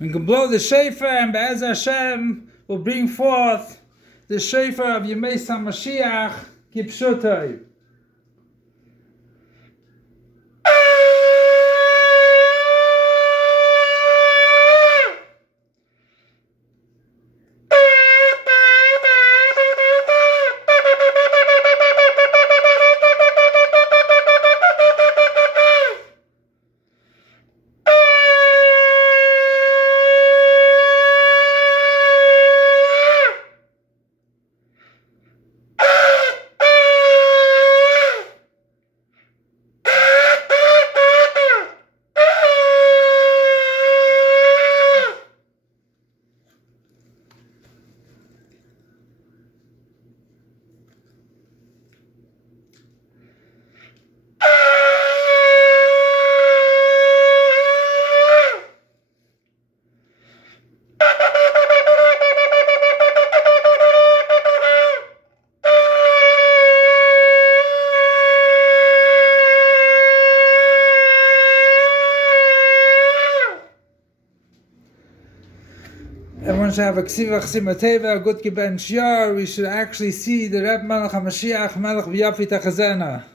We can blow the shofar, and Be'ez Hashem will bring forth the shofar of Yemei Mashiach Kipshutai. Everyone should have a ksiva chsimateva, a good kiben shiar. We should actually see the Reb Melech HaMashiach Melech B'Yafit HaChazena.